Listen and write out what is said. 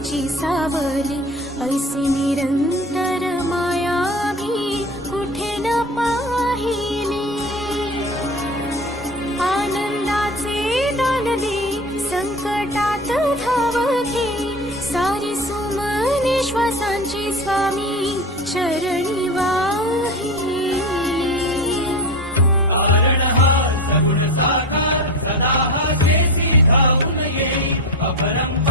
तिची सावली, ऐसी निरंतर माया मी कुठे न पाहिली। आनंदाचे दान दे, संकटात धाव घे, सारी सुमने श्वासांची स्वामी चरणी वाहिली। कारण हा सगुण साकार, सदा हा जेसी धावून येई, अपरंपार